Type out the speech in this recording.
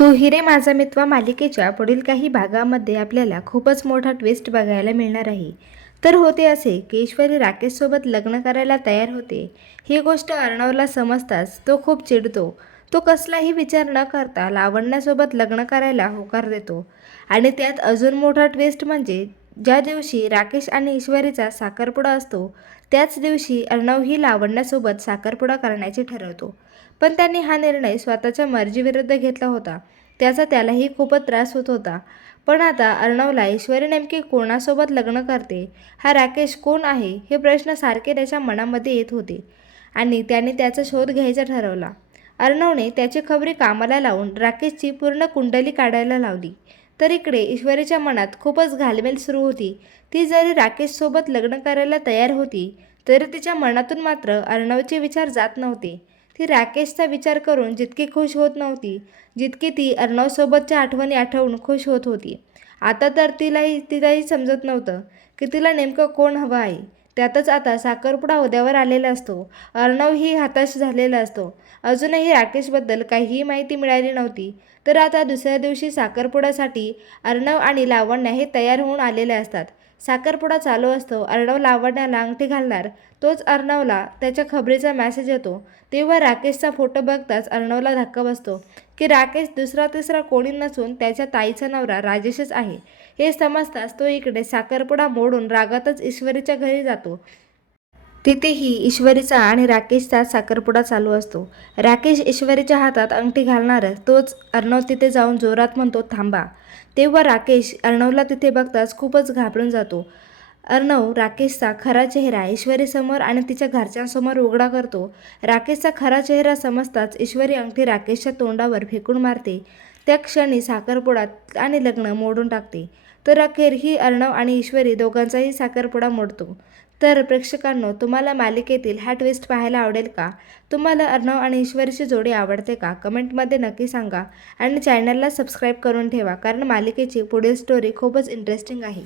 तू हिरे माझा मित्र मालिकेच्या पुढील काही भागामध्ये आपल्याला खूपच मोठा ट्विस्ट बघायला मिळणार आहे. तर होते असे की ईश्वरी राकेशसोबत लग्न करायला तयार होते. ही गोष्ट अर्णवला समजताच तो खूप चिडतो. तो कसलाही विचार न करता लावण्यासोबत लग्न करायला होकार देतो. आणि त्यात अजून मोठा ट्विस्ट म्हणजे ज्या दिवशी राकेश आणि ईश्वरीचा साखरपुडा असतो त्याच दिवशी अर्णव ही लावण्यासोबत साखरपुडा करण्याचे ठरवतो. पण त्यांनी हा निर्णय स्वतःच्या मर्जीविरुद्ध घेतला होता. त्याचा त्यालाही खूपच त्रास होत होता. पण आता अर्णवला ईश्वरी नेमकी कोणासोबत लग्न करते? हा राकेश कोण आहे? हे प्रश्न सारखे त्याच्या मनामध्ये येत होते. आणि त्याने त्याचा शोध घ्यायचा ठरवला. अर्णवने त्याची खबरी कामाला लावून राकेशची पूर्ण कुंडली काढायला लावली. तर इकडे ईश्वरीच्या मनात खूपच घालमेल सुरू होती. ती जरी राकेशसोबत लग्न करायला तयार होती तरी तिच्या मनातून मात्र अर्णवचे विचार जात नव्हते. ती राकेशचा विचार करून जितकी खुश होत नव्हती जितकी ती अर्णवसोबतच्या आठवणी आठवून खुश होत होती. आता तर तिलाही तिलाही समजत नव्हतं की तिला नेमकं कोण हवं आहे. त्यातच आता साखरपुडा उद्यावर आलेला असतो. अर्णवही हताश झालेला असतो. अजूनही राकेशबद्दल काहीही माहिती मिळाली नव्हती. तर आता दुसऱ्या दिवशी साखरपुड्यासाठी अर्णव आणि लावण्या हे तयार होऊन आलेले असतात. साखरपुडा चालू असतो. अर्णव लावण्याला अंगठी घालणार. तोच अर्णवला त्याच्या खबरीचा मॅसेज येतो. तेव्हा राकेशचा फोटो बघताच अर्णवला धक्का बसतो. की राकेश दुसरा तिसरा कोणी नसून त्याच्या ताईचा नवरा राजेशच आहे. हे समजताच तो इकडे साखरपुडा मोडून रागातच ईश्वरीच्या घरी जातो. तिथेही ईश्वरीचा आणि राकेशचा साखरपुडा चालू असतो. राकेश ईश्वरीच्या हातात अंगठी घालणार तोच अर्णव तिथे जाऊन जोरात म्हणतो थांबा. तेव्हा राकेश अर्णवला तिथे बघताच खूपच घाबरून जातो. अर्णव राकेशचा खरा चेहरा ईश्वरीसमोर आणि तिच्या घरच्यांसमोर उघडा करतो. राकेशचा खरा चेहरा समजताच ईश्वरी अंगठी राकेशच्या तोंडावर फेकून मारते. त्या क्षणी साखरपुडा आणि लग्न मोडून टाकते. तर अखेर ही अर्णव आणि ईश्वरी दोघांचाही साखरपुडा मोडतो. तर प्रेक्षकांनो तुम्हाला मालिकेतील हा ट्विस्ट पाहायला आवडेल का? तुम्हाला अर्णव आणि ईश्वरीची जोडी आवडते का? कमेंटमध्ये नक्की सांगा आणि चॅनलला सबस्क्राईब करून ठेवा कारण मालिकेची पुढील स्टोरी खूपच इंटरेस्टिंग आहे.